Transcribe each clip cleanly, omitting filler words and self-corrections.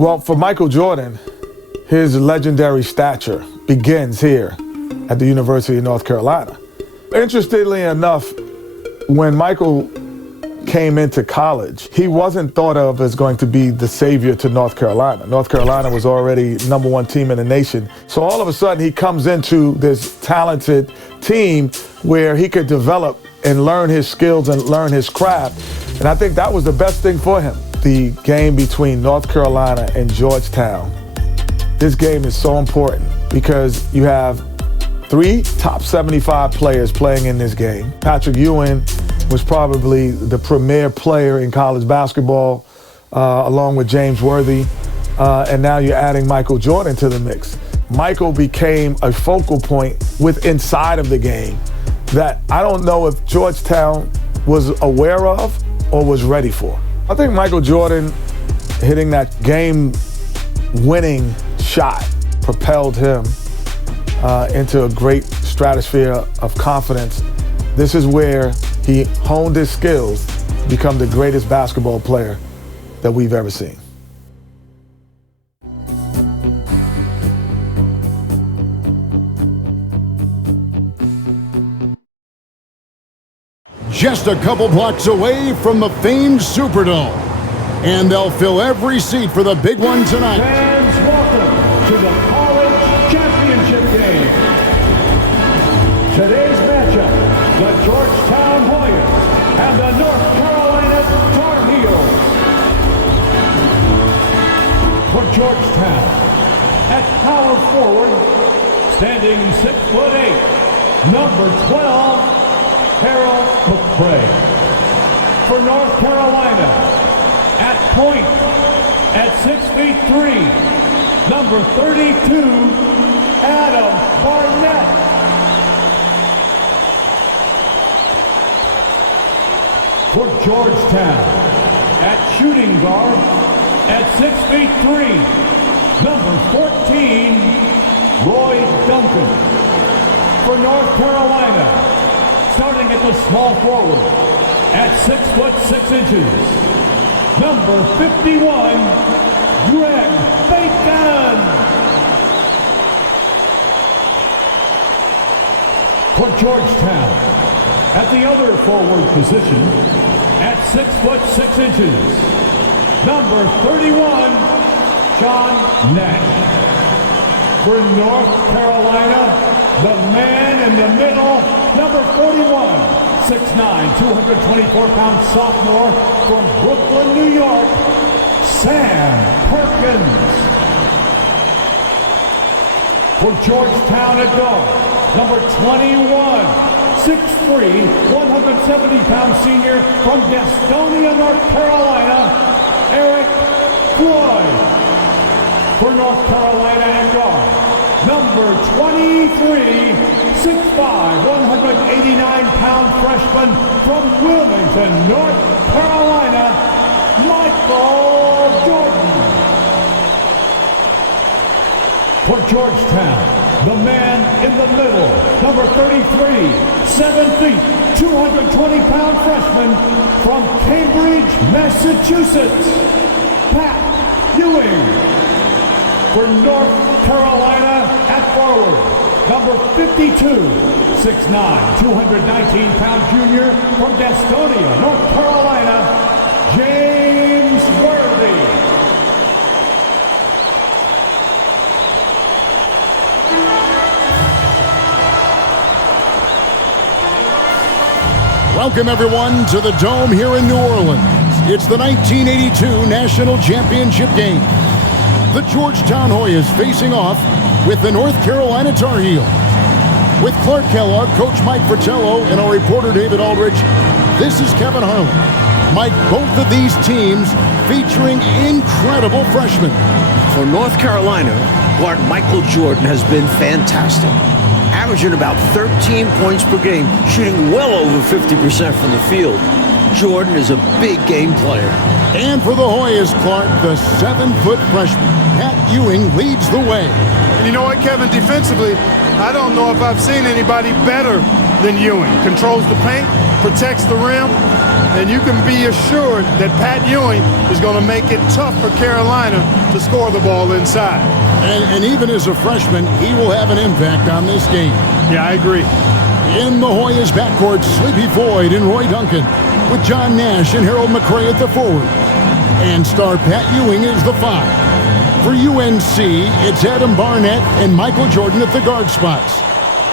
Well, for Michael Jordan, his legendary stature begins here at the University of North Carolina. Interestingly enough, when Michael came into college, he wasn't thought of as going to be the savior to North Carolina. North Carolina was already #1 team in the nation. So all of a sudden he comes into this talented team where he could develop and learn his skills and learn his craft. And I think that was the best thing for him. The game between North Carolina and Georgetown. This game is so important because you have 3 top 75 players playing in this game. Patrick Ewing was probably the premier player in college basketball, along with James Worthy. And now you're adding Michael Jordan to the mix. Michael became a focal point inside of the game that I don't know if Georgetown was aware of or was ready for. I think Michael Jordan hitting that game-winning shot propelled him into a great stratosphere of confidence. This is where he honed his skills to become the greatest basketball player that we've ever seen. Just a couple blocks away from the famed Superdome. And they'll fill every seat for the big one tonight. Fans, welcome to the College Championship Game. Today's matchup, the Georgetown Hoyas and the North Carolina Tar Heels. For Georgetown, at power forward, standing 6'8", number 12, Harold McCray. For North Carolina, at point, at 6'3", number 32, Adam Barnett. For Georgetown, at shooting guard, at 6'3", number 14, Roy Duncan. For North Carolina, starting at the small forward, at 6'6", number 51, Greg Bacon. For Georgetown, at the other forward position, at 6'6", number 31, John Nash. For North Carolina, the man in the middle, number 41, 6'9", 224-pound sophomore from Brooklyn, New York, Sam Perkins. For Georgetown at guard, number 21, 6'3", 170-pound senior from Gastonia, North Carolina, Eric Floyd. For North Carolina at guard, number 23, 6'5", 189-pound freshman from Wilmington, North Carolina, Michael Jordan. For Georgetown, the man in the middle, number 33, 7 feet, 220-pound freshman from Cambridge, Massachusetts, Pat Ewing. For North Carolina at forward, number 52, 6'9", 219-pound junior from Gastonia, North Carolina, James Worthy. Welcome, everyone, to the Dome here in New Orleans. It's the 1982 National Championship Game. The Georgetown Hoyas facing off with the North Carolina Tar Heels. With Clark Kellogg, Coach Mike Fratello, and our reporter David Aldridge, this is Kevin Harlan. Mike, both of these teams featuring incredible freshmen. For North Carolina, guard Michael Jordan has been fantastic, averaging about 13 points per game, shooting well over 50% from the field. Jordan is a big game player. And for the Hoyas, Clark, the 7-foot freshman, Pat Ewing, leads the way. And you know what, Kevin, defensively, I don't know if I've seen anybody better than Ewing. Controls the paint, protects the rim, and you can be assured that Pat Ewing is going to make it tough for Carolina to score the ball inside. And even as a freshman, he will have an impact on this game. Yeah, I agree. In the Hoyas backcourt, Sleepy Floyd and Roy Duncan, with John Nash and Harold McRae at the forward. And star Pat Ewing is the 5. For UNC, it's Adam Barnett and Michael Jordan at the guard spots.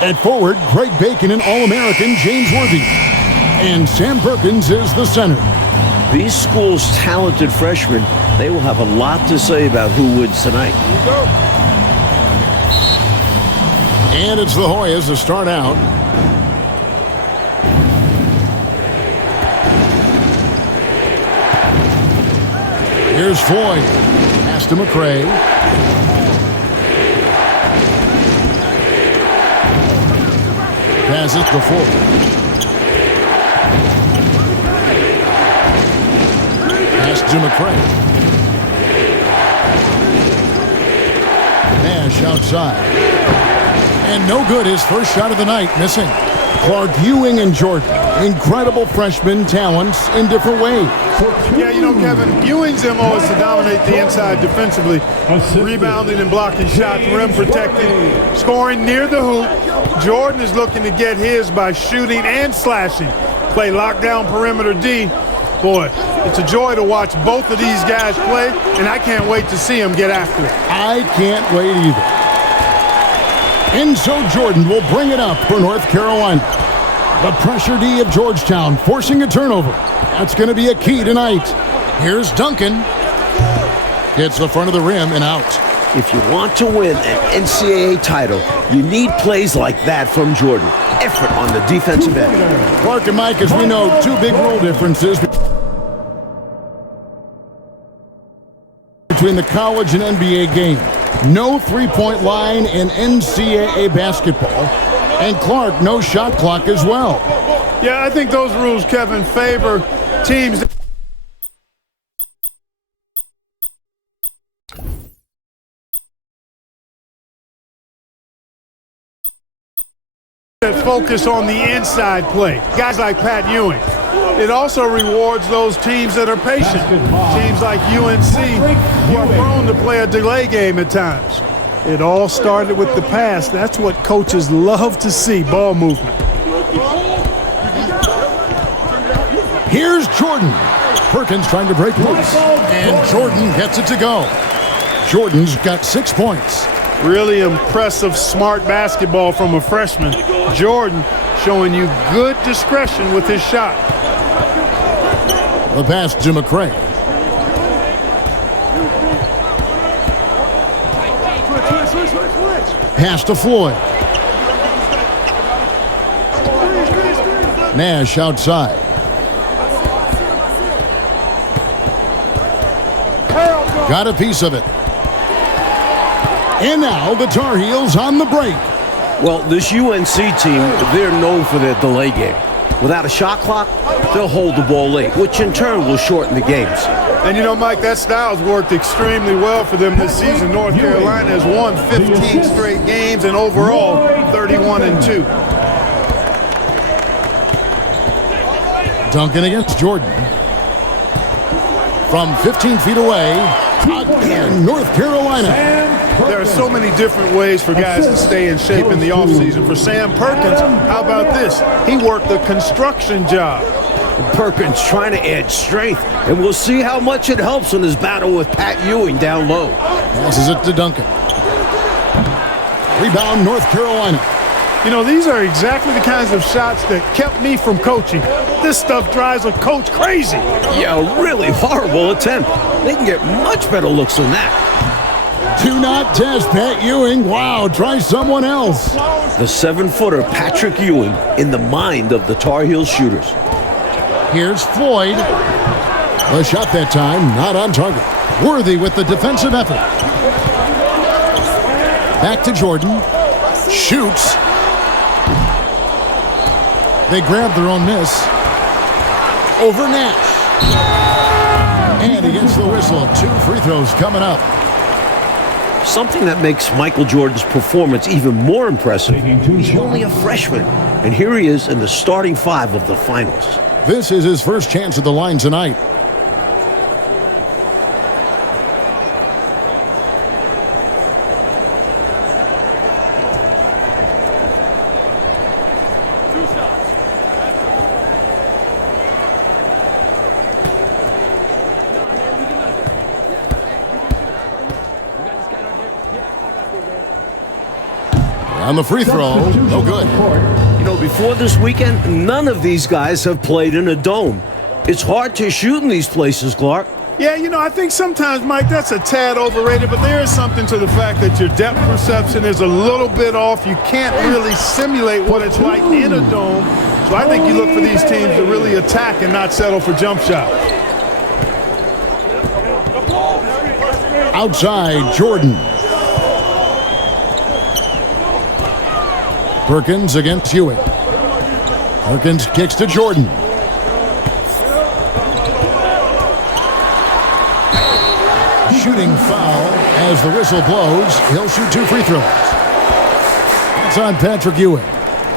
At forward, Craig Bacon and All-American James Worthy. And Sam Perkins is the center. These schools' talented freshmen, they will have a lot to say about who wins tonight. And it's the Hoyas to start out. Here's Floyd. Pass to McRae. Passes to Floyd. Pass to McRae. Nash outside. And no good, his first shot of the night, missing. Clark, Ewing, and Jordan. Incredible freshman talents in different ways. Yeah, you know, Kevin, Ewing's MO is to dominate the inside defensively, rebounding and blocking shots, rim protecting, scoring near the hoop. Jordan is looking to get his by shooting and slashing. Play lockdown perimeter D. Boy, it's a joy to watch both of these guys play, and I can't wait to see them get after it. I can't wait either. And so Jordan will bring it up for North Carolina. The pressure D of Georgetown forcing a turnover. That's going to be a key tonight. Here's Duncan. Hits the front of the rim and out. If you want to win an NCAA title, you need plays like that from Jordan. Effort on the defensive end. Clark and Mike, as we know, two big rule differences between the college and NBA game. No three-point line in NCAA basketball. And Clark, no shot clock as well. Yeah, I think those rules, Kevin, favor teams that focus on the inside play. Guys like Pat Ewing. It also rewards those teams that are patient. Teams like UNC who are prone to play a delay game at times. It all started with the pass. That's what coaches love to see, ball movement. Here's Jordan. Perkins trying to break loose. And Jordan gets it to go. Jordan's got 6 points. Really impressive, smart basketball from a freshman. Jordan showing you good discretion with his shot. The pass to McRae. Pass to Floyd. Nash outside. Got a piece of it. And now the Tar Heels on the break. Well, this UNC team, they're known for their delay game. Without a shot clock, they'll hold the ball late, which in turn will shorten the games. And you know, Mike, that style's worked extremely well for them this season. North Carolina has won 15 straight games and overall 31-2. Duncan against Jordan. From 15 feet away, again, North Carolina. There are so many different ways for guys to stay in shape in the offseason. For Sam Perkins, how about this? He worked a construction job. Perkins trying to add strength, and we'll see how much it helps in his battle with Pat Ewing down low. Passes it to Duncan. Rebound, North Carolina. You know, these are exactly the kinds of shots that kept me from coaching. This stuff drives a coach crazy. Yeah, a really horrible attempt. They can get much better looks than that. Do not test Pat Ewing. Wow, try someone else. The 7-footer Patrick Ewing in the mind of the Tar Heels shooters. Here's Floyd. The shot that time, not on target. Worthy with the defensive effort. Back to Jordan. Shoots. They grab their own miss. Over Nash. And he gets the whistle. 2 free throws coming up. Something that makes Michael Jordan's performance even more impressive. He's only a freshman, and here he is in the starting 5 of the finals. This is his first chance at the line tonight. On the free throw, no good. You know, before this weekend, none of these guys have played in a dome. It's hard to shoot in these places, Clark. Yeah, you know, I think sometimes, Mike, that's a tad overrated, but there is something to the fact that your depth perception is a little bit off. You can't really simulate what it's like in a dome. So I think you look for these teams to really attack and not settle for jump shots. Outside, Jordan. Perkins against Ewing. Perkins kicks to Jordan. Shooting foul as the whistle blows. He'll shoot 2 free throws. That's on Patrick Ewing.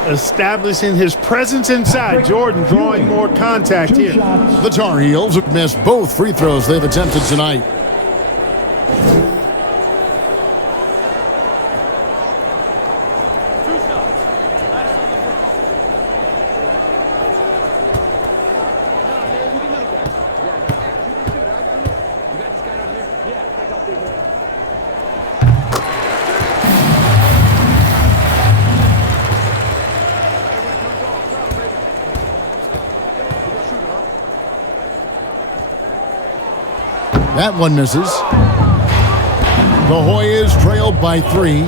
Establishing his presence inside. Jordan drawing more contact here. The Tar Heels have missed both free throws they've attempted tonight. That one misses. The Hoyas trailed by 3.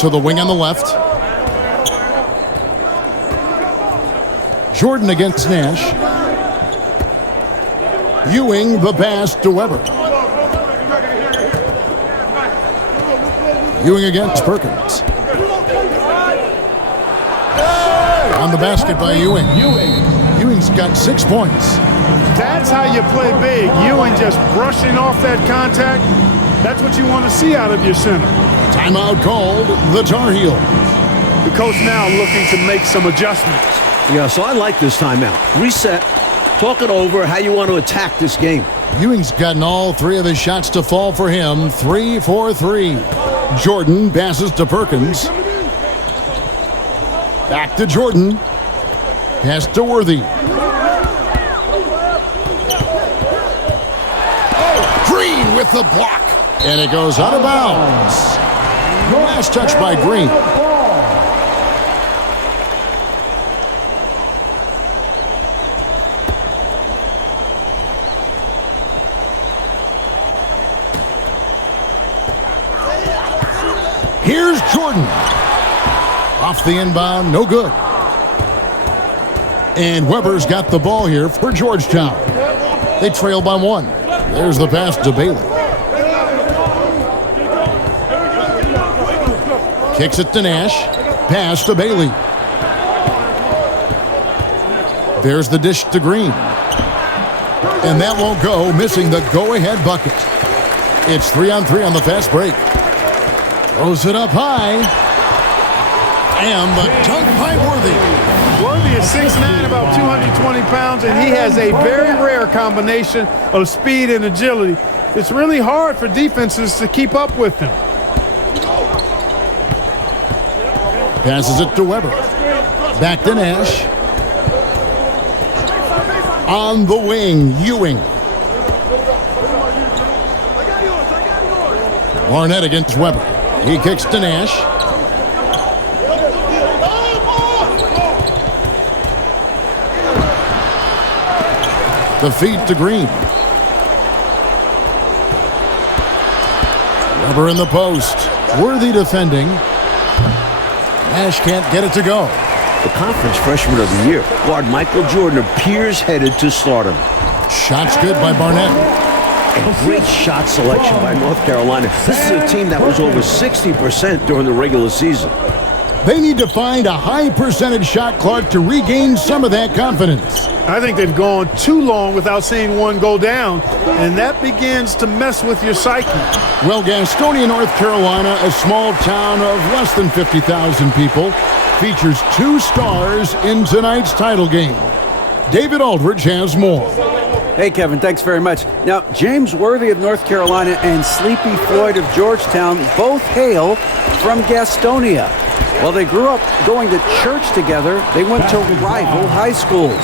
To the wing on the left. Jordan against Nash. Ewing the pass to Weber. Ewing against Perkins. On the basket by Ewing. Ewing's got 6 points. That's how you play big. Ewing just brushing off that contact. That's what you want to see out of your center. Timeout called, the Tar Heels. The coach now looking to make some adjustments. Yeah, so I like this timeout. Reset, talk it over, how you want to attack this game. Ewing's gotten all 3 of his shots to fall for him. 3 for 3. Jordan passes to Perkins. Back to Jordan. Pass to Worthy. Green with the block. And it goes out of bounds. Last touch by Green. Here's Jordan. Off the inbound, no good. And Weber's got the ball here for Georgetown. They trail by 1. There's the pass to Bailey. Kicks it to Nash. Pass to Bailey. There's the dish to Green. And that won't go, missing the go-ahead bucket. It's 3-on-3 on the fast break. Throws it up high. And the dunk by Worthy. Worthy is 6'9", about 220 pounds, and he has a very rare combination of speed and agility. It's really hard for defenses to keep up with him. Passes it to Weber. Back to Nash. On the wing, Ewing. Barnett against Weber. He kicks to Nash. The feed to Green. Weber in the post. Worthy defending. Nash can't get it to go. The conference freshman of the year, guard Michael Jordan, appears headed to stardom. Shots good by Barnett. And great shot selection by North Carolina. This is a team that was over 60% during the regular season. They need to find a high percentage shot, Clark, to regain some of that confidence. I think they've gone too long without seeing one go down, and that begins to mess with your psyche. Well, Gastonia, North Carolina, a small town of less than 50,000 people, features 2 stars in tonight's title game. David Aldridge has more. Hey, Kevin, thanks very much. Now, James Worthy of North Carolina and Sleepy Floyd of Georgetown both hail from Gastonia. While they grew up going to church together, they went to rival high schools.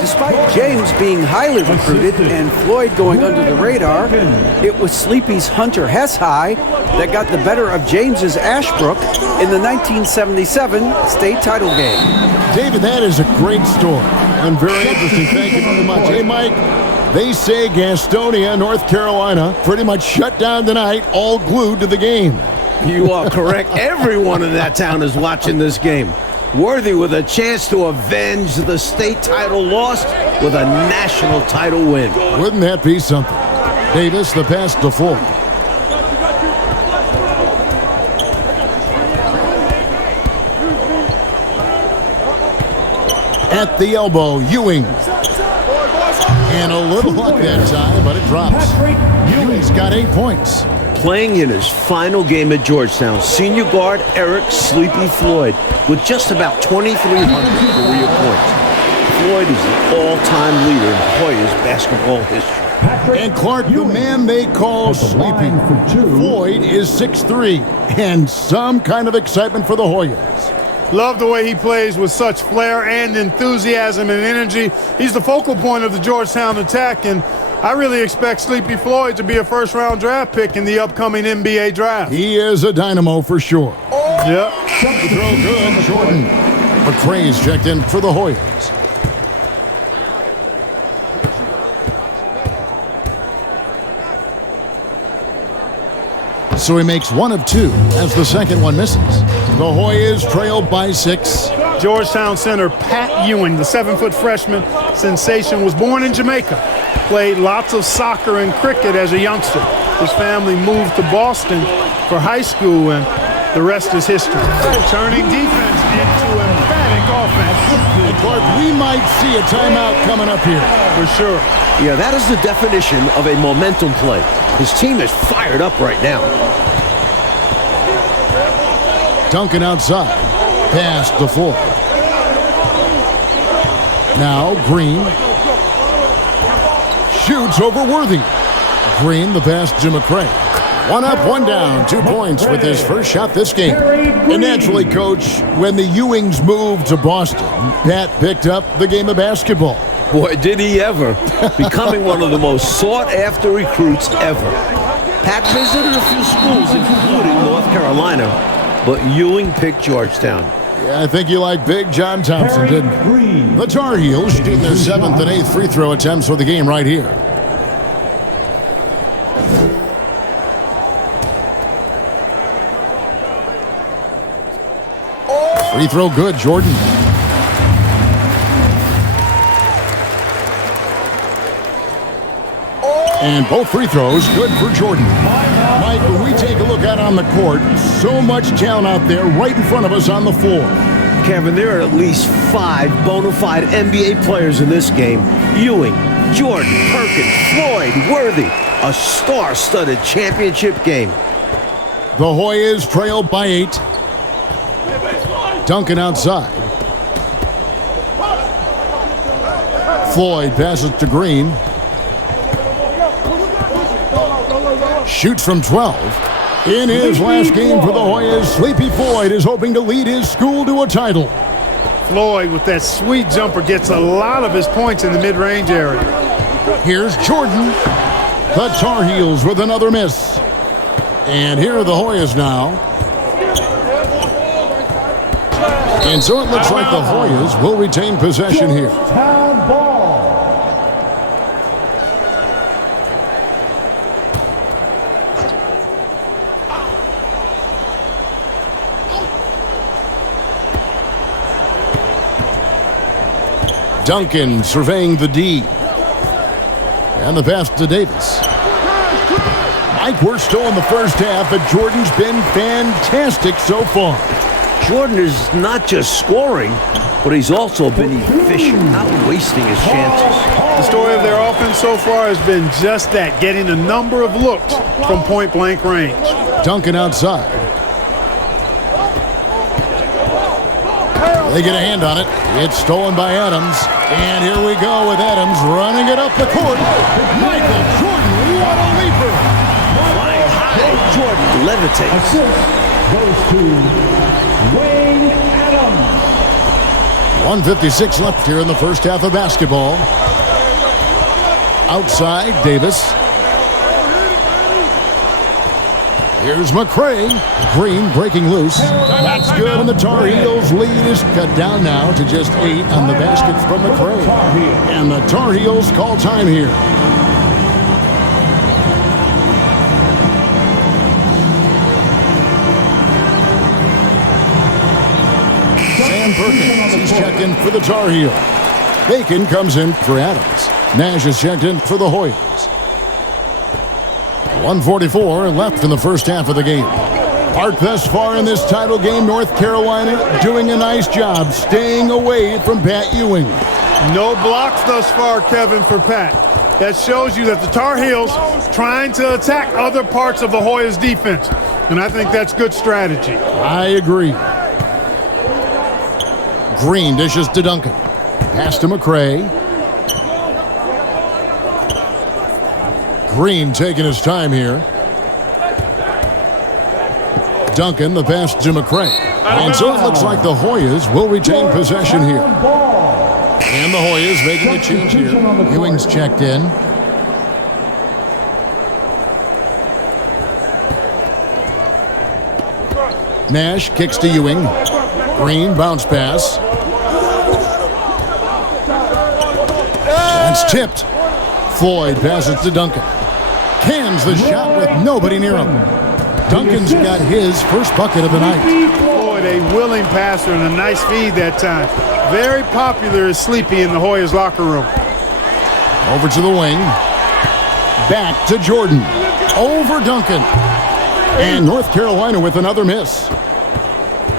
Despite James being highly recruited and Floyd going under the radar, it was Sleepy's Hunter Hess High that got the better of James's Ashbrook in the 1977 state title game. David, that is a great story and very interesting. Thank you very much. Hey, Mike, they say Gastonia, North Carolina, pretty much shut down tonight, all glued to the game. You are correct. Everyone in that town is watching this game. Worthy with a chance to avenge the state title loss with a national title win. Wouldn't that be something? Davis, the pass to Floyd. At the elbow, Ewing. And a little luck that time, but it drops. Ewing's got 8 points. Playing in his final game at Georgetown, senior guard Eric Sleepy Floyd with just about 2,300 career points. Floyd is the all-time leader in Hoyas basketball history. And Clark, the man they call Sleepy, Floyd is 6'3", and some kind of excitement for the Hoyas. Love the way he plays with such flair and enthusiasm and energy. He's the focal point of the Georgetown attack, and I really expect Sleepy Floyd to be a first-round draft pick in the upcoming NBA draft. He is a dynamo for sure. Yep. The throw good, Jordan. McCrae's checked in for the Hoyas. So he makes 1 of 2 as the second one misses. The Hoyas trail by 6. Georgetown center Pat Ewing, the 7-foot freshman sensation, was born in Jamaica. Played lots of soccer and cricket as a youngster. His family moved to Boston for high school, and the rest is history. Turning defense into emphatic offense. And Clark, we might see a timeout coming up here. For sure. Yeah, that is the definition of a momentum play. His team is fired up right now. Duncan outside. Pass to Floyd. Now Green. Shoots over Worthy. Green, the pass to McCrae. 1 up, 1 down, 2 points with his first shot this game. And naturally, Coach, when the Ewings moved to Boston, Pat picked up the game of basketball. Boy, did he ever. Becoming one of the most sought-after recruits ever. Pat visited a few schools, including North Carolina, but Ewing picked Georgetown. Yeah, I think you like Big John Thompson, didn't you? The Tar Heels shooting their 7th and 8th free throw attempts for the game right here. Free throw good, Jordan. And both free throws good for Jordan. Mike, when we take a look out on the court, so much talent out there right in front of us on the floor. Kevin, there are at least 5 bona fide NBA players in this game. Ewing, Jordan, Perkins, Floyd, Worthy. A star-studded championship game. The Hoyas trail by 8. Duncan outside. Floyd passes to Green. Shoots from 12. In his last game for the Hoyas, Sleepy Floyd is hoping to lead his school to a title. Floyd, with that sweet jumper, gets a lot of his points in the mid-range area. Here's Jordan. The Tar Heels with another miss. And here are the Hoyas now. And so it looks like the Hoyas will retain possession here. Georgetown ball. Duncan surveying the D. And the pass to Davis. Mike, we're still in the first half, but Jordan's been fantastic so far. Jordan is not just scoring, but he's also been efficient, not wasting his chances. The story of their offense so far has been just that, getting a number of looks from point-blank range. Duncan outside. They get a hand on it. It's stolen by Adams. And here we go with Adams running it up the court. Michael Jordan, what a leaper. Flying high, Jordan levitates. Assist goes to Wayne Adams. 1:56 left here in the first half of basketball. Outside, Davis. Here's McCray. Green breaking loose. That's good, and the Tar Heels' lead is cut down now to just 8 on the basket from McCray. And the Tar Heels call time here. Sam Perkins, he's checked in for the Tar Heels. Bacon comes in for Adams. Nash is checked in for the Hoyas. 1:44 left in the first half of the game. Art, thus far in this title game, North Carolina doing a nice job staying away from Pat Ewing. No blocks thus far, Kevin, for Pat. That shows you that the Tar Heels trying to attack other parts of the Hoyas defense. And I think that's good strategy. I agree. Green dishes to Duncan. Pass to McCray. Green taking his time here. Duncan, the pass to McCray. And so it looks like the Hoyas will retain possession here. And the Hoyas making a change here. Ewing's checked in. Nash kicks to Ewing. Green bounce pass. That's tipped. Floyd passes to Duncan. Cans the shot with nobody near him. Duncan's got his first bucket of the night. Floyd, a willing passer and a nice feed that time. Very popular as Sleepy in the Hoyas locker room. Over to the wing. Back to Jordan. Over Duncan. And North Carolina with another miss.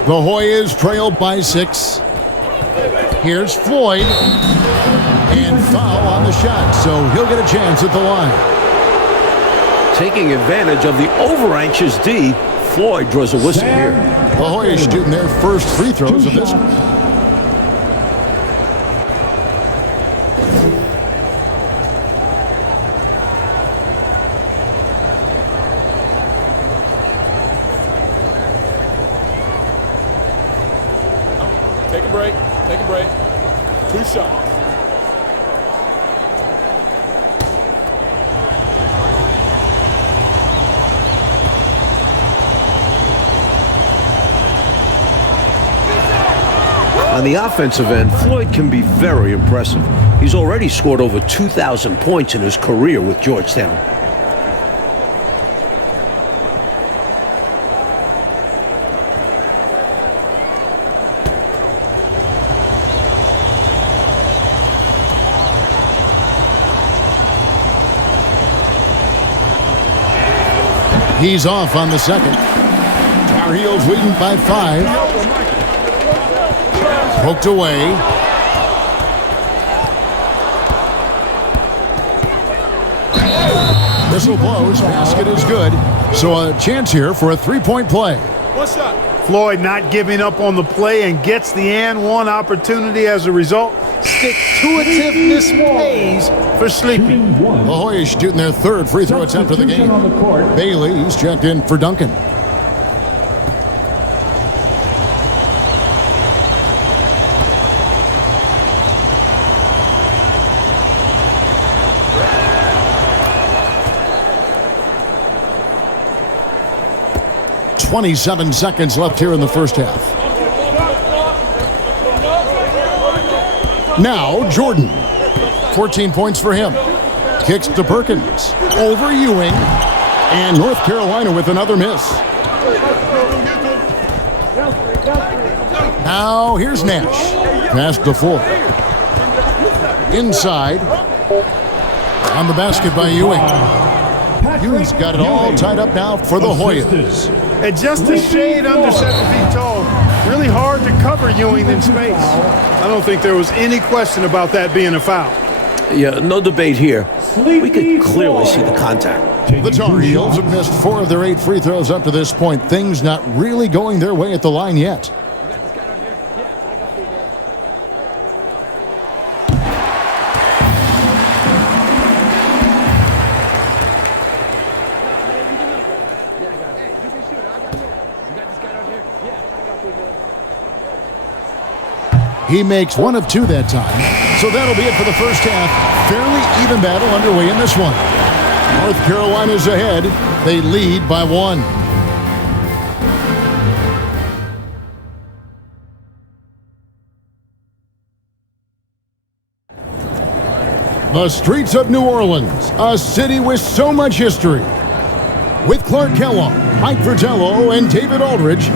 The Hoyas trail by 6. Here's Floyd. And foul on the shot, so he'll get a chance at the line. Taking advantage of the over-anxious D, Floyd draws a whistle here. The Hoyas shooting their first free throws of this. Take a break. Take a break. 2 shots. On the offensive end, Floyd can be very impressive. He's already scored over 2,000 points in his career with Georgetown. He's off on the second. Tar Heels leading by 5. Poked away. Whistle blows. Basket is good. So a chance here for a three-point play. 1 shot. Floyd not giving up on the play and gets the and one opportunity as a result. Stick-to-itiveness pays for Sleepy. The Hoyas shooting their third free throw attempt of the game. Bailey, he's checked in for Duncan. "27 seconds left here in the first half. Now Jordan. 14 points for him. Kicks to Perkins. Over Ewing. And North Carolina with another miss. Now here's Nash. Pass to Floyd. Inside. On the basket by Ewing. Ewing's got it all tied up now for the Hoyas. At just a shade under 7 feet tall, really cover Ewing in space. I don't think there was any question about that being a foul. Yeah, no debate here. We could clearly see the contact. The Tar Heels have missed 4 of their 8 free throws up to this point. Things not really going their way at the line yet. He makes 1 of 2 that time. So that'll be it for the first half. Fairly even battle underway in this one. North Carolina's ahead. They lead by 1. The streets of New Orleans, a city with so much history. With Clark Kellogg, Mike Fratello, and David Aldridge,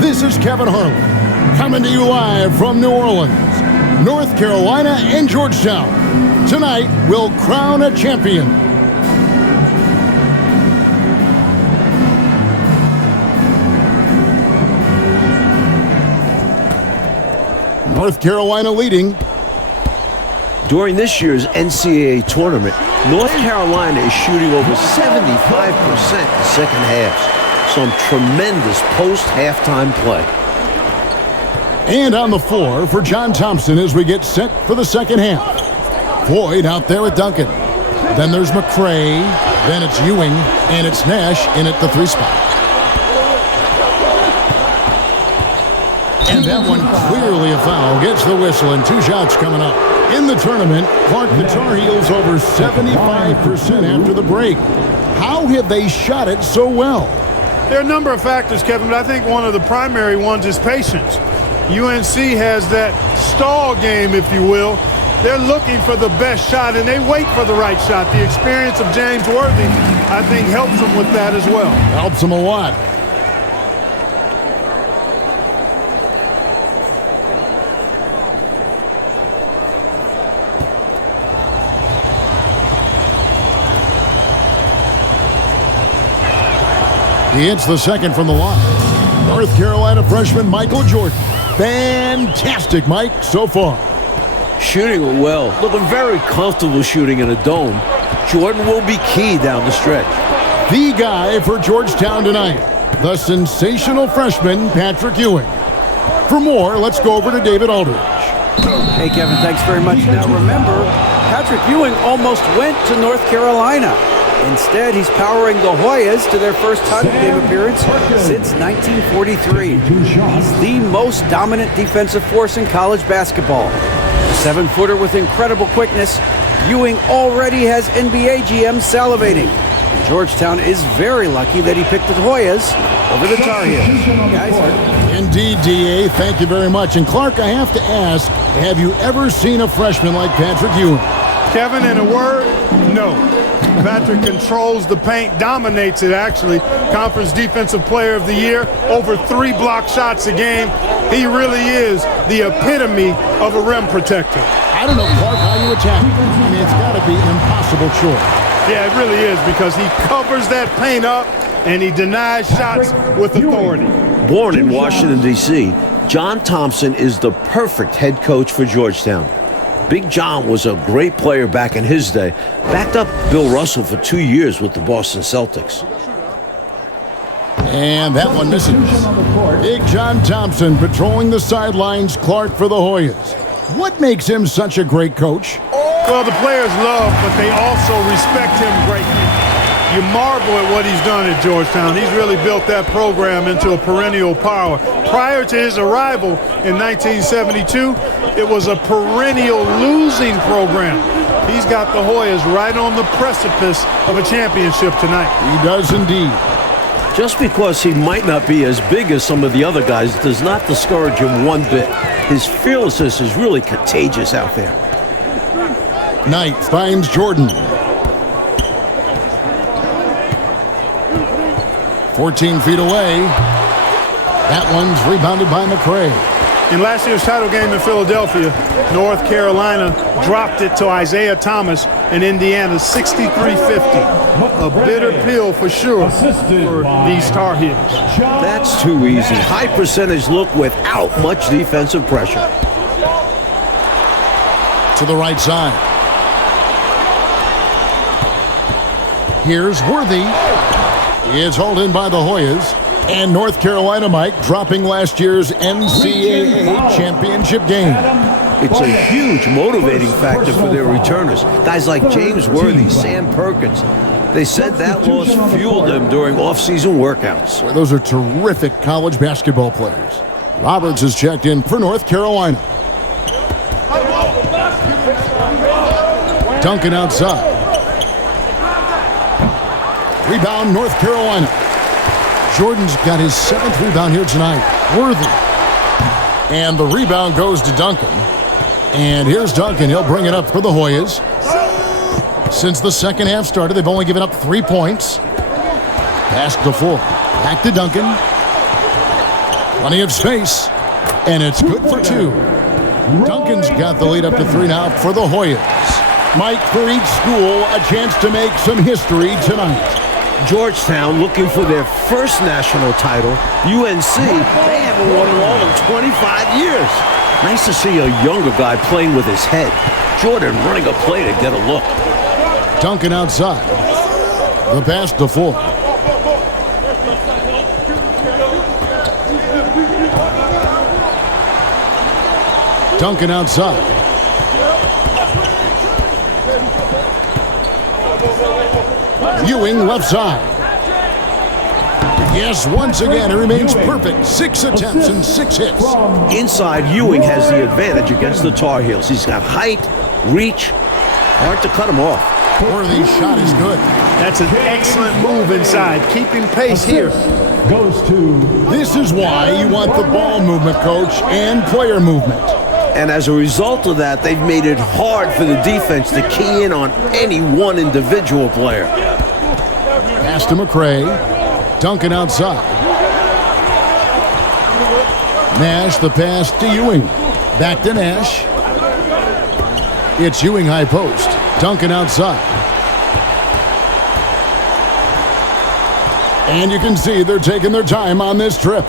this is Kevin Harlan. Coming to you live from New Orleans, North Carolina and Georgetown. Tonight, we'll crown a champion. North Carolina leading. During this year's NCAA tournament, North Carolina is shooting over 75% in second halves. Some tremendous post-halftime play. And on the floor for John Thompson as we get set for the second half. Floyd out there with Duncan. Then there's McCray. Then it's Ewing. And it's Nash in at the 3 spot. And that one clearly a foul. Gets the whistle and 2 shots coming up. In the tournament, Clark, the Tar Heels over 75% after the break. How have they shot it so well? There are a number of factors, Kevin, but I think one of the primary ones is patience. UNC has that stall game, if you will. They're looking for the best shot, and they wait for the right shot. The experience of James Worthy, I think, helps them with that as well. Helps them a lot. He hits the second from the line. North Carolina freshman Michael Jordan. Fantastic, Mike, so far. Shooting well. Looking very comfortable shooting in a dome. Jordan will be key down the stretch. The guy for Georgetown tonight, the sensational freshman Patrick Ewing. For more, let's go over to David Aldridge. Hey, Kevin, thanks very much. Now, remember, Patrick Ewing almost went to North Carolina. Instead, he's powering the Hoyas to their first title game appearance since 1943. He's the most dominant defensive force in college basketball. A 7-footer with incredible quickness, Ewing already has NBA GMs salivating. Georgetown is very lucky that he picked the Hoyas over the Tar Heels. Guys, indeed, D.A., thank you very much. And Clark, I have to ask, have you ever seen a freshman like Patrick Ewing? Kevin, in a word, no. Patrick controls the paint, dominates it actually. Conference Defensive Player of the Year, over 3 block shots a game. He really is the epitome of a rim protector. I don't know, Clark, how you attack him. I mean, it's got to be an impossible chore. Yeah, it really is, because he covers that paint up and he denies shots with authority. Born in Washington, D.C., John Thompson is the perfect head coach for Georgetown. Big John was a great player back in his day. Backed up Bill Russell for 2 years with the Boston Celtics. And that one misses. Big John Thompson patrolling the sidelines. Clark for the Hoyas. What makes him such a great coach? Well, the players love, but they also respect him greatly. You marvel at what he's done at Georgetown. He's really built that program into a perennial power. Prior to his arrival in 1972, it was a perennial losing program. He's got the Hoyas right on the precipice of a championship tonight. He does indeed. Just because he might not be as big as some of the other guys does not discourage him one bit. His fearlessness is really contagious out there. Knight finds Jordan. 14 feet away. That one's rebounded by McCray. In last year's title game in Philadelphia, North Carolina dropped it to Isaiah Thomas in Indiana, 63-50. A bitter pill for sure for these Tar Heels. That's too easy. High percentage look without much defensive pressure. To the right side. Here's Worthy. It's hauled in by the Hoyas. And North Carolina, Mike, dropping last year's NCAA championship game. It's a huge motivating factor for their returners. Guys like James Worthy, Sam Perkins. They said that loss fueled them during off-season workouts. Well, those are terrific college basketball players. Roberts has checked in for North Carolina. Duncan outside. Rebound, North Carolina. Jordan's got his 7th rebound here tonight. Worthy. And the rebound goes to Duncan. And here's Duncan. He'll bring it up for the Hoyas. Since the second half started, they've only given up 3 points. Pass to full. Back to Duncan. Plenty of space. And it's good for 2. Duncan's got the lead up to 3 now for the Hoyas. Mike, for each school, a chance to make some history tonight. Georgetown looking for their first national title. UNC, they haven't won all in 25 years. Nice to see a younger guy playing with his head. Jordan running a play to get a look. Duncan outside. The pass to full. Duncan outside. Ewing left side. Yes, once again, it remains perfect. 6 attempts and 6 hits. Inside, Ewing has the advantage against the Tar Heels. He's got height, reach, hard to cut him off. Worthy's shot is good. That's an excellent move inside, keeping pace here. Goes to... This is why you want the ball movement, coach, and player movement. And as a result of that, they've made it hard for the defense to key in on any one individual player. Pass to McCray. Duncan outside. Nash, the pass to Ewing. Back to Nash. It's Ewing high post. Duncan outside. And you can see they're taking their time on this trip.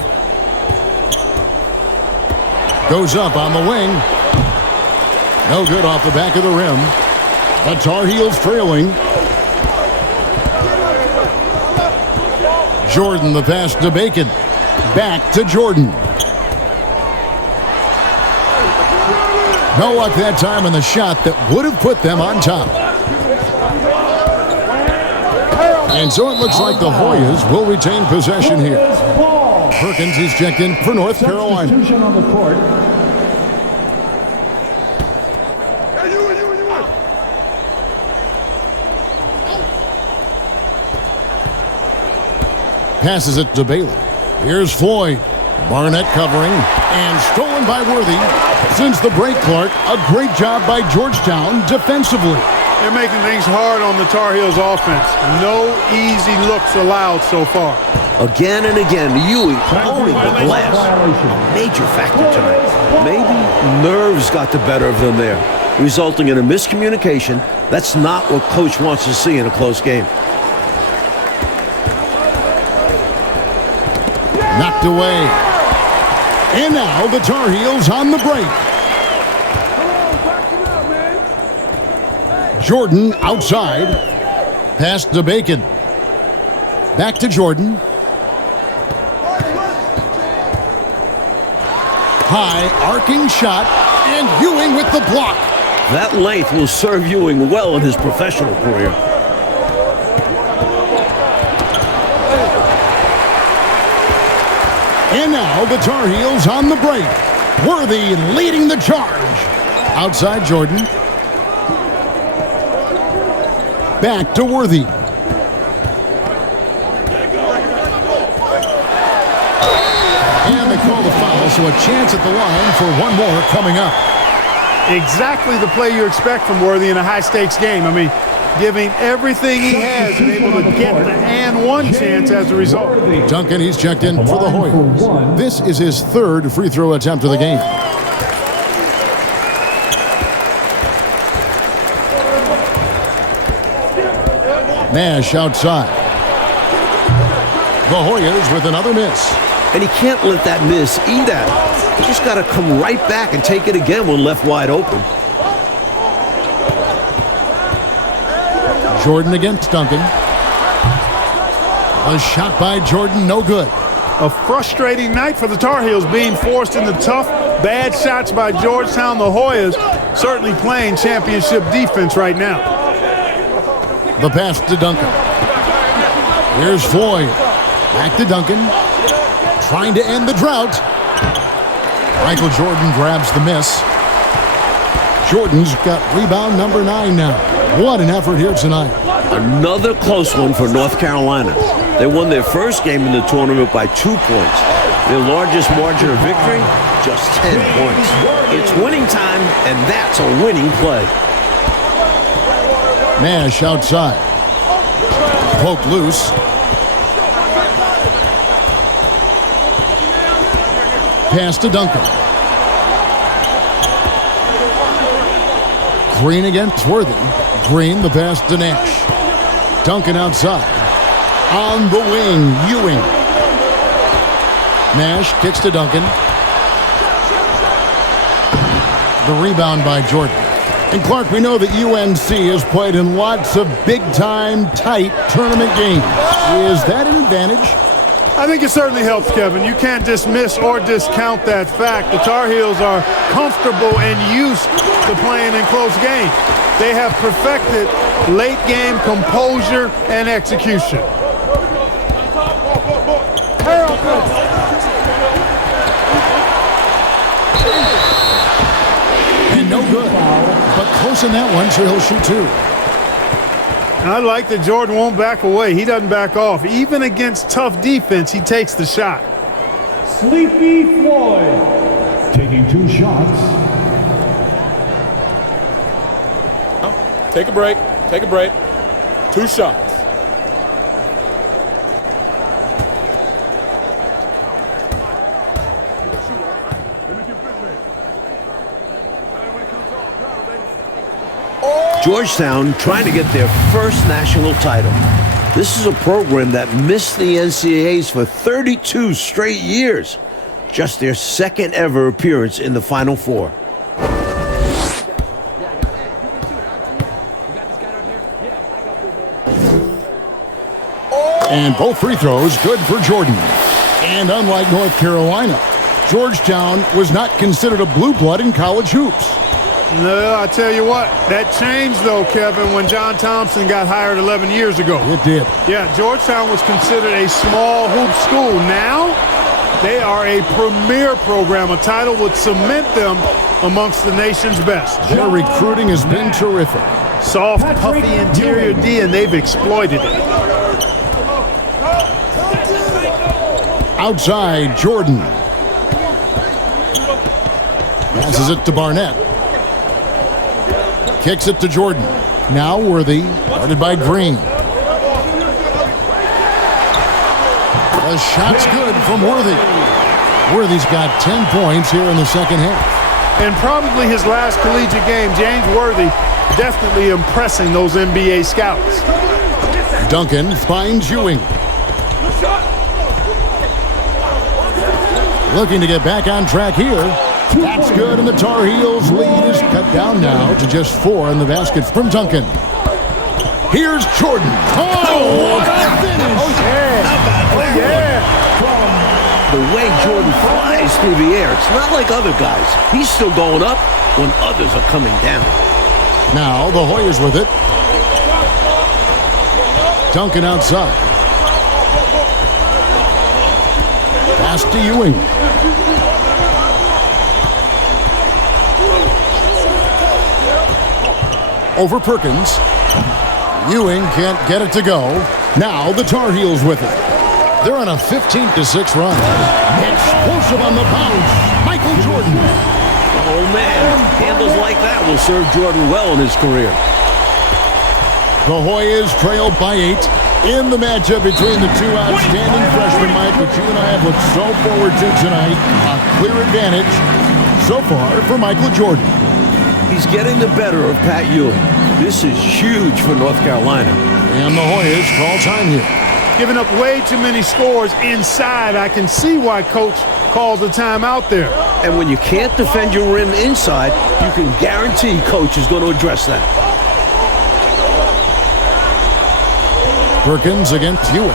Goes up on the wing. No good off the back of the rim. The Tar Heels trailing. Jordan, the pass to Bacon. Back to Jordan. No luck that time in the shot that would have put them on top. And so it looks like the Hoyas will retain possession here. Perkins is checked in for North Carolina. Substitution on the court. Passes it to Bailey. Here's Floyd. Barnett covering and stolen by Worthy. Since the break, Clark, a great job by Georgetown defensively. They're making things hard on the Tar Heels offense. No easy looks allowed so far. Again and again, Ewing owning the glass. A major factor tonight. Maybe nerves got the better of them there, resulting in a miscommunication. That's not what coach wants to see in a close game. Knocked away. And now the Tar Heels on the break. Jordan outside. Pass to Bacon. Back to Jordan. High arcing shot. And Ewing with the block. That length will serve Ewing well in his professional career. And now the Tar Heels on the break. Worthy leading the charge. Outside Jordan. Back to Worthy. And they call the foul, so a chance at the line for one more coming up. Exactly the play you expect from Worthy in a high-stakes game. I mean, giving everything he has and able to get the and one chance as a result. Duncan, he's checked in for the Hoyas. This is his third free throw attempt of the game. Nash outside. The Hoyas with another miss. And he can't let that miss eat at him. He just got to come right back and take it again when left wide open. Jordan against Duncan. A shot by Jordan, no good. A frustrating night for the Tar Heels, being forced into tough, bad shots by Georgetown. The Hoyas certainly playing championship defense right now. The pass to Duncan. Here's Floyd. Back to Duncan. Trying to end the drought. Michael Jordan grabs the miss. Jordan's got rebound number 9 now. What an effort here tonight. Another close one for North Carolina. They won their first game in the tournament by 2 points. Their largest margin of victory, just 10 points. It's winning time, and that's a winning play. Nash outside. Poke loose. Pass to Duncan. Green against Worthy. Green, the pass to Nash. Duncan outside. On the wing, Ewing. Nash kicks to Duncan. The rebound by Jordan. And Clark, we know that UNC has played in lots of big-time, tight tournament games. Is that an advantage? I think it certainly helps, Kevin. You can't dismiss or discount that fact. The Tar Heels are comfortable and used to playing in close games. They have perfected late-game composure and execution. And no good. But close in that one, so he'll shoot 2. I like that Jordan won't back away. He doesn't back off. Even against tough defense, he takes the shot. Sleepy Floyd taking 2 shots. Take a break. Take a break. 2 shots. Georgetown trying to get their first national title. This is a program that missed the NCAAs for 32 straight years. Just their second ever appearance in the Final Four. And both free throws good for Jordan. And unlike North Carolina, Georgetown was not considered a blue blood in college hoops. No, I tell you what, that changed though, Kevin, when John Thompson got hired 11 years ago. It did. Yeah, Georgetown was considered a small hoop school. Now, they are a premier program. A title would cement them amongst the nation's best. Their recruiting has been terrific. Soft, puffy interior D, and they've exploited it. Outside, Jordan. Passes it to Barnett. Kicks it to Jordan. Now Worthy, guarded by Green. The shot's good from Worthy. Worthy's got 10 points here in the second half. And probably his last collegiate game, James Worthy definitely impressing those NBA scouts. Duncan finds Ewing. Looking to get back on track here. That's good, and the Tar Heels' lead is cut down now to just 4 in the basket from Duncan. Here's Jordan. Oh, what a finish! Oh, yeah. The way Jordan flies through the air, it's not like other guys. He's still going up when others are coming down. Now the Hoyas with it. Duncan outside. Pass to Ewing. Over Perkins. Ewing can't get it to go. Now the Tar Heels with it. They're on a 15-6 run. Explosive on the bounce. Michael Jordan. Oh, man. Handles like that will serve Jordan well in his career. The Hoyas trail by 8 in the matchup between the two outstanding freshmen, Mike, which you and I have looked so forward to tonight. A clear advantage so far for Michael Jordan. He's getting the better of Pat Ewing. This is huge for North Carolina. And the Hoyas call time here. Giving up way too many scores inside. I can see why Coach calls a timeout there. And when you can't defend your rim inside, you can guarantee Coach is going to address that. Perkins against Ewing.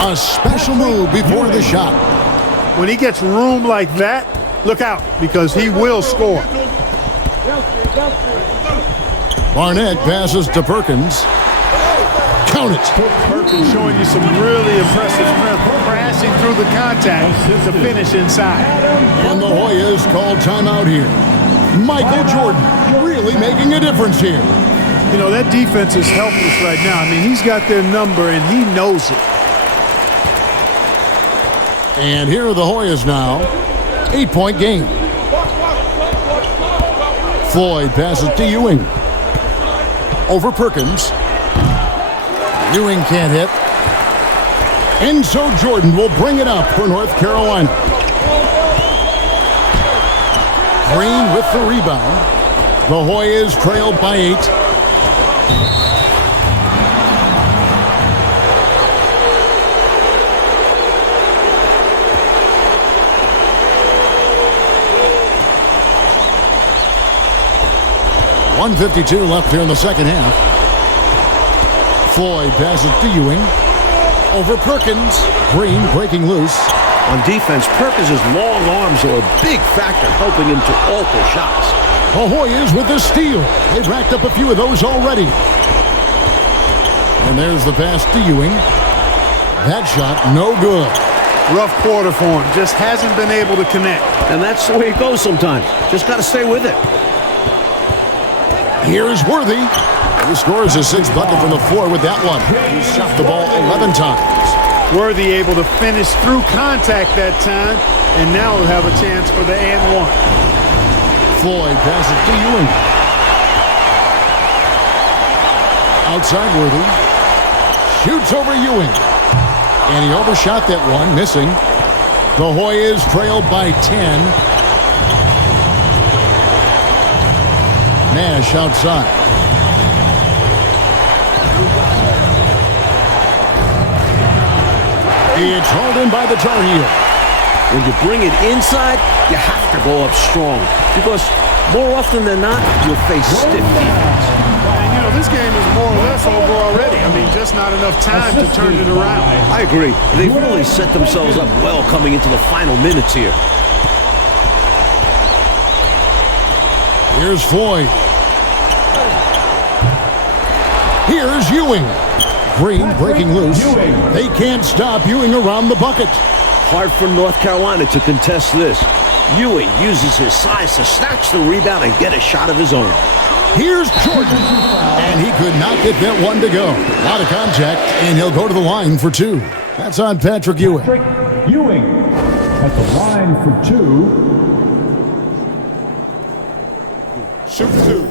A special move before the shot. When he gets room like that, look out, because he will score. Barnett passes to Perkins. Count it. Perkins showing you some really impressive strength, crashing through the contact to finish inside. And the Hoyas call timeout here. Michael Jordan really making a difference here. You know, that defense is helpless right now. I mean, he's got their number, and he knows it. And here are the Hoyas now. 8-point game. Floyd passes to Ewing. Over Perkins. Ewing can't hit. And so Jordan will bring it up for North Carolina. Green with the rebound. The Hoyas trail by 8. .152 left here in the second half. Floyd passes to Ewing. Over Perkins. Green breaking loose. On defense, Perkins' long arms are a big factor helping him to alter shots. The Hoyas with the steal. They've racked up a few of those already. And there's the pass to Ewing. That shot no good. Rough quarter for him. Just hasn't been able to connect. And that's the way it goes sometimes. Just got to stay with it. Here's Worthy. He scores his 6th bucket from the floor with that one. He shot the ball 11 times. Worthy able to finish through contact that time, and now he'll have a chance for the and one. Floyd passes to Ewing. Outside Worthy. Shoots over Ewing. And he overshot that one, missing. The Hoyas trail by 10. Nash outside. It's hauled in by the Tar Heel. When you bring it inside, you have to go up strong. Because more often than not, you'll face stiff defense. And, you know, this game is more or less over already. I mean, just not enough time to turn it around. I agree. They've really set themselves up well coming into the final minutes here. Here's Floyd. Here's Ewing. Green breaking loose. They can't stop Ewing around the bucket. Hard for North Carolina to contest this. Ewing uses his size to snatch the rebound and get a shot of his own. Here's Jordan. And he could not get that one to go. A lot of contact, and he'll go to the line for 2. That's on Patrick Ewing. Patrick Ewing at the line for 2. Shoot 2.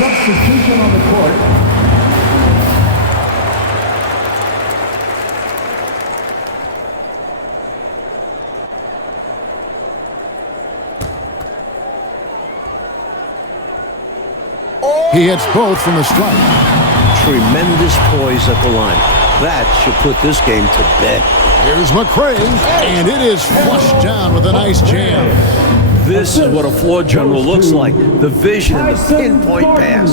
Substitution on the court. He hits both from the stripe. Tremendous poise at the line. That should put this game to bed. Here's McCray, and it is flushed down with a nice jam. This is what a floor general looks like. The vision and the pinpoint pass.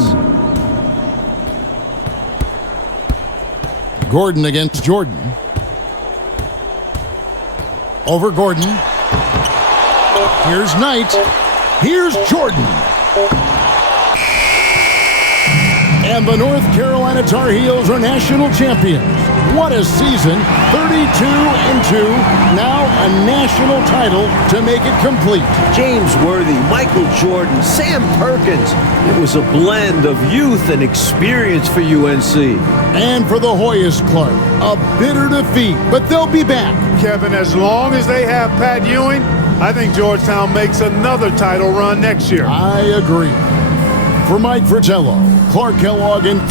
Gordon against Jordan. Over Gordon. Here's Knight. Here's Jordan. And the North Carolina Tar Heels are national champions. What a season, 32-2, now a national title to make it complete. James Worthy, Michael Jordan, Sam Perkins. It was a blend of youth and experience for UNC. And for the Hoyas, Clark, a bitter defeat, but they'll be back. Kevin, as long as they have Pat Ewing, I think Georgetown makes another title run next year. I agree. For Mike Fratello, Clark Kellogg, and